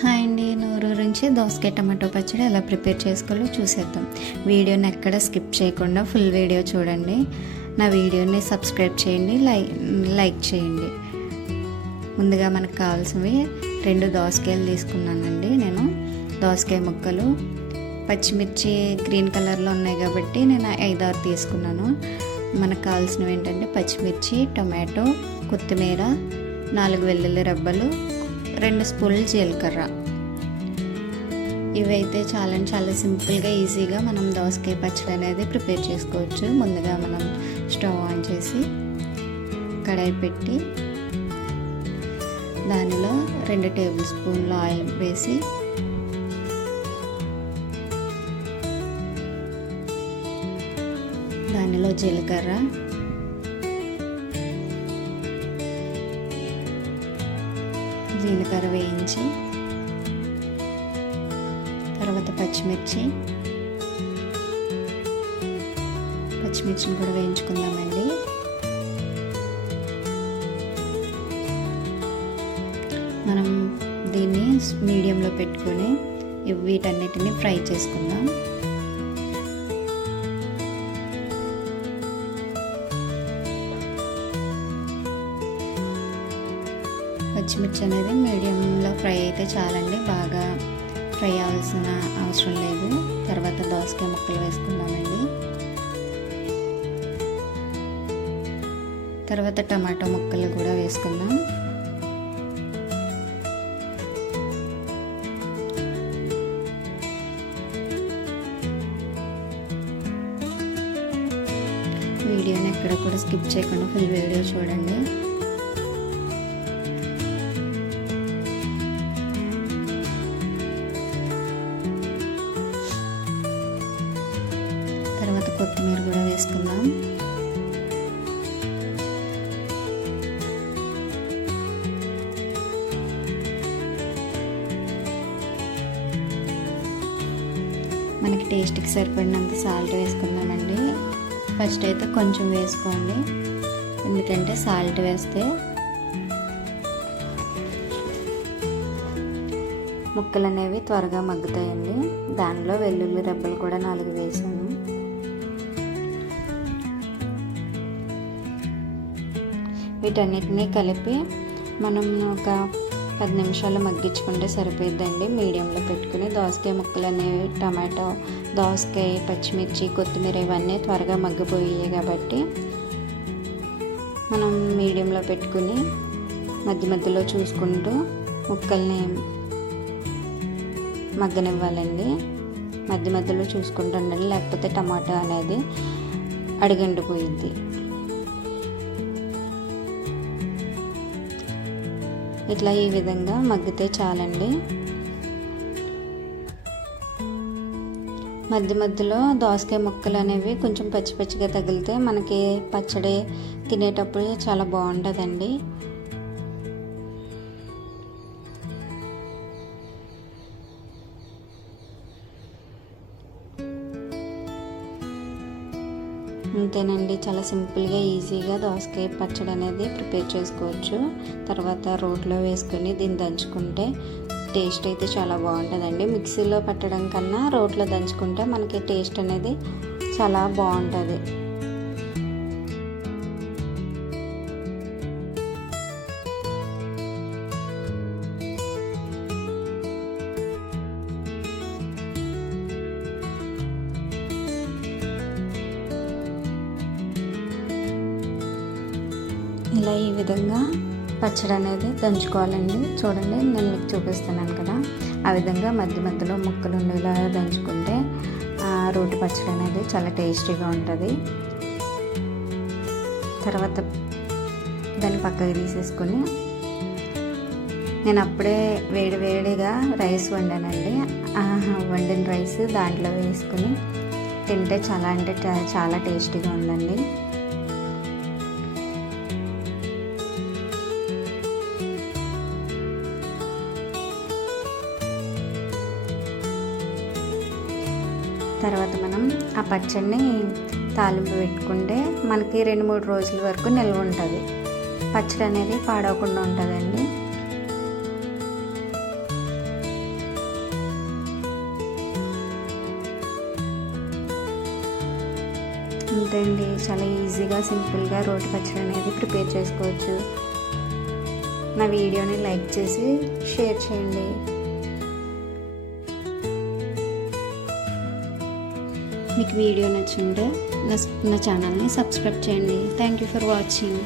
Hi అండి, నూరూరు నుంచి దోసకాయ టమాటో పచ్చడి ఎలా ప్రిపేర్ చేసుకోవాలో చూసేద్దాం. వీడియోని ఎక్కడ స్కిప్ చేయకుండా ఫుల్ వీడియో చూడండి. నా వీడియోని సబ్స్క్రైబ్ చేయండి, లైక్ చేయండి. ముందుగా మనకు కావాల్సినవి 2 దోసకాయలు తీసుకున్నానండి. నేను దోసకాయ ముక్కలు, పచ్చిమిర్చి గ్రీన్ కలర్లో ఉన్నాయి కాబట్టి నేను 5-6 తీసుకున్నాను. మనకు కావాల్సినవి ఏంటంటే పచ్చిమిర్చి, టొమాటో, కొత్తిమీర, 4 వెల్లుల్లి రెబ్బలు, 2 స్పూన్లు జీలకర్ర. ఇవైతే చాలా సింపుల్గా ఈజీగా మనం దోసకాయ పచ్చడి అనేది ప్రిపేర్ చేసుకోవచ్చు. ముందుగా మనం స్టవ్ ఆన్ చేసి కడాయి పెట్టి దానిలో 2 టేబుల్ స్పూన్లు ఆయిల్ వేసి దానిలో జీలకర్ర, వేయించి తర్వాత పచ్చిమిర్చిని కూడా వేయించుకుందామండి. మనం దీన్ని మీడియంలో పెట్టుకొని వీటన్నిటిని ఫ్రై చేసుకుందాం. పచ్చిమిర్చి అనేది మీడియంలో ఫ్రై అయితే చాలండి, బాగా ఫ్రై అవ్వాల్సిన అవసరం లేదు. తర్వాత దోసకాయ ముక్కలు వేసుకుందామండి. తర్వాత టమాటో ముక్కలు కూడా వేసుకుందాం. వీడియోని ఎక్కడ కూడా స్కిప్ చేయకుండా ఫుల్ వీడియో చూడండి. తర్వాత కొత్తిమీర కూడా వేసుకుందాం. మనకి టేస్ట్కి సరిపడినంత సాల్ట్ వేసుకుందామండి. ఫస్ట్ అయితే కొంచెం వేసుకోండి, ఎందుకంటే సాల్ట్ వేస్తే ముక్కలు అనేవి త్వరగా మగ్గుతాయండి. దానిలో వెల్లుల్లి రెబ్బలు కూడా 4 వేసాను. వీటన్నిటినీ కలిపి మనం ఒక 10 నిమిషాలు మగ్గించుకుంటే సరిపోద్దండి. మీడియంలో పెట్టుకుని దోసకాయ ముక్కలు అనేవి, టమాటో, దోసకాయ, పచ్చిమిర్చి, కొత్తిమీర ఇవన్నీ త్వరగా మగ్గిపోయాయి కాబట్టి మనం మీడియంలో పెట్టుకుని మధ్యలో చూసుకుంటూ ముక్కల్ని మగ్గనివ్వాలండి. మధ్యలో చూసుకుంటూ ఉండాలి, లేకపోతే టమాటో అనేది అడుగండిపోయిద్ది. ఇట్లా ఈ విధంగా మగ్గితే చాలండి. మధ్యలో దోసకాయ ముక్కలు అనేవి కొంచెం పచ్చిగా తగిలితే మనకి పచ్చడి తినేటప్పుడు చాలా బాగుంటుందండి. అంతేనండి, చాలా సింపుల్గా ఈజీగా దోసకాయ పచ్చడి అనేది ప్రిపేర్ చేసుకోవచ్చు. తర్వాత రోట్లో వేసుకొని దీన్ని దంచుకుంటే టేస్ట్ అయితే చాలా బాగుంటుందండి. మిక్సీలో పట్టడం కన్నా రోట్లో దంచుకుంటే మనకి టేస్ట్ అనేది చాలా బాగుంటుంది. ఇలా ఈ విధంగా పచ్చడి అనేది దంచుకోవాలండి. చూడండి, నేను మీకు చూపిస్తున్నాను కదా, ఆ విధంగా మధ్యలో ముక్కలు ఉండేలా దంచుకుంటే రోటి పచ్చడి అనేది చాలా టేస్టీగా ఉంటుంది. తర్వాత దాన్ని పక్కకి తీసేసుకొని నేను అప్పుడే వేడిగా రైస్ వండానండి. వండిన రైస్ దాంట్లో వేసుకుని తింటే చాలా టేస్టీగా ఉందండి. తర్వాత మనం ఆ పచ్చడిని తాలింపు పెట్టుకుంటే మనకి 2-3 రోజుల వరకు నిల్వ ఉంటుంది. పచ్చడి అనేది పాడవకుండా ఉంటుందండి. అంతే అండి, చాలా ఈజీగా సింపుల్గా రోటి పచ్చడి అనేది ప్రిపేర్ చేసుకోవచ్చు. నా వీడియోని లైక్ చేసి షేర్ చేయండి. మీకు వీడియో నచ్చుంటే నా ఛానల్ని సబ్స్క్రైబ్ చేయండి. Thank you for watching.